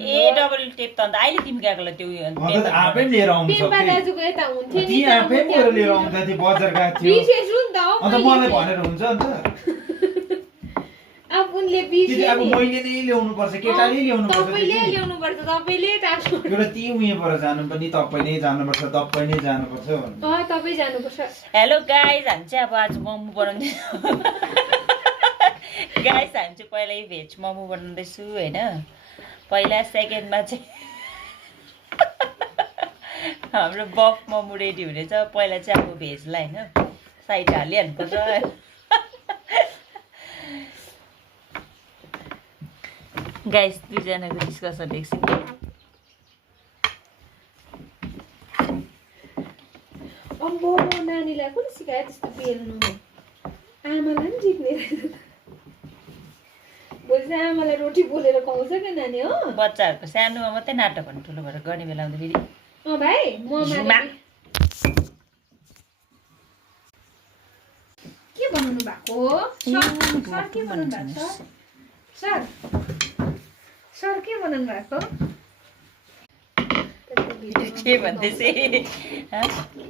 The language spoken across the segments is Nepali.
ए डबल टेप त अन्त अहिले तिमी गएकोलाई त्यो अन्त आफै लिएर आउनु पेम्पा सक्थ्यो दाजुको यता हुन्थ्यो ती आफै गएर लिएर आउँदा थियो बजार गएको थियो बिर्सेछु नि त अन्त मलाई भनेर हुन्छ अन्त अब उनले कि बिर्से अब मैले नै ल्याउनु पर्छ केटाले ल्याउनु पर्छ तपाईले ल्याउनु पर्छ तपाईले ट्रान्सपोर्ट एउटा ती उयो पर जानु पनि तपाईँ नै जानुपर्छ तपाईँ नै जानुपर्छ भन्नु तपाईँ जानुपर्छ हेलो गाइज हामी चाहिँ अब आज मोमो बनाउँदैछौँ गाइज हामी चाहिँ पहिल्यै भेज मोमो बनाउँदैछु होइन पहिला सेकेन्डमा चाहिँ हाम्रो बफ मोमो रेडी हुनेछ पहिला चाहिँ अब भेजलाई होइन साइड हालिहाल्नुपर्छ गाइस दुईजनाको डिस्कसन एकछिन अम्बो नानीलाई कुन सिकायो त्यस्तो बेल्नु आमालाई पनि जित्ने भोलि चाहिँ आमालाई रोटी पोलेर खुवाउँछ क्या नानी हो बच्चाहरूको सानोमा मात्रै नाटक भन्नु ठुलो भएर गर्ने बेला आउँदा फेरि भाइ म के बनाउनु भएको सर के बनाउनु भएको सर सर के बनाउनु भएको के भन्दैछ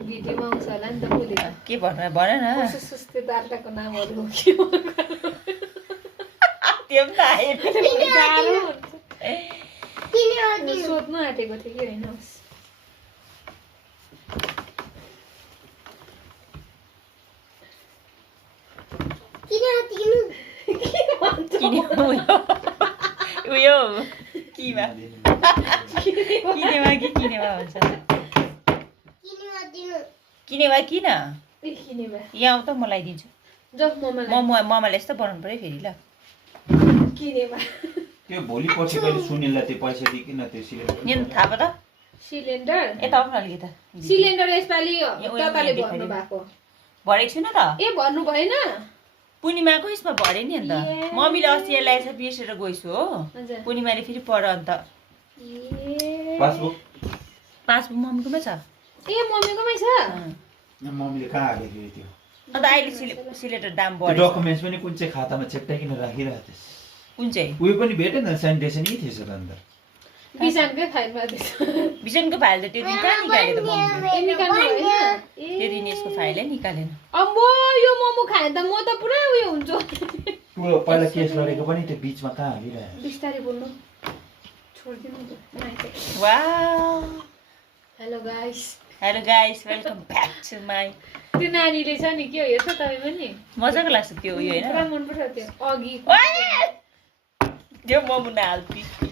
भिडियोमा आउँछ होला नि त भोलि के भन न सुस्ते दार्टाको नामहरू के त्यो पनि त आयो सोध्नु आँटेको थियो कि होइन उयो किमा किनेमा कि किनेमा भन्छ किनेमा किन यहाँ आऊ त म लगाइदिन्छु ममाले यस्तो बनाउनु पर्यो फेरि ल त्यो भोलि पछि कहिले सुनिललाई त्यो पैसा दिकिन त्यो सिलिन्डर यहाँ थाहा भयो त सिलिन्डर यता आउनु अलिकति सिलिन्डर यसपालि तताले भर्नु भएको भरेको छुइनँ त ए भन्नु भएन पूर्णिमाको यसमा भरे नि अन्त मम्मीले अस्ति यसलाई यसो बिर्सेर गइछु हो पूर्णिमाले फेरि पर अन्त पासबुक मम्मीकोमै छ ए मम्मीकोमै छ मम्मीले कहाँ हालेको थियो अन्त अहिले सिलिन्डर दाम बढ्यो डकुमेन्ट्स पनि कुन चाहिँ खातामा चेप्टाइकिन राखिरहेको थिएछ कुन चाहिँ उयो पनि भेटेन सेनिटेसन यही थिएछ त अन्त बिजनको फाइलमा थिएछ बिजनको फाइल त त्यो दिन कहाँ निकाल्यो त मम्मीले ए निकाल्नु भएन त्यो दिन यसको फाइलै निकालेन अम्बो यो मोमो खाए त म त पुरा उयो हुन्छु पुरो पहिला केस गरेको पनि त्यो बीचमा कहाँ हालिरहेको बिस्तारै बोल्नु छोड्दिनु wow hello guys welcome back to my त्यो नानीले छ नि के हो हेर्छ तपाईँ पनि मजाको लाग्छ त्यो उयो होइन पुरा मनपर्छ त्यो अघि त्यो मोमो नहाल्थी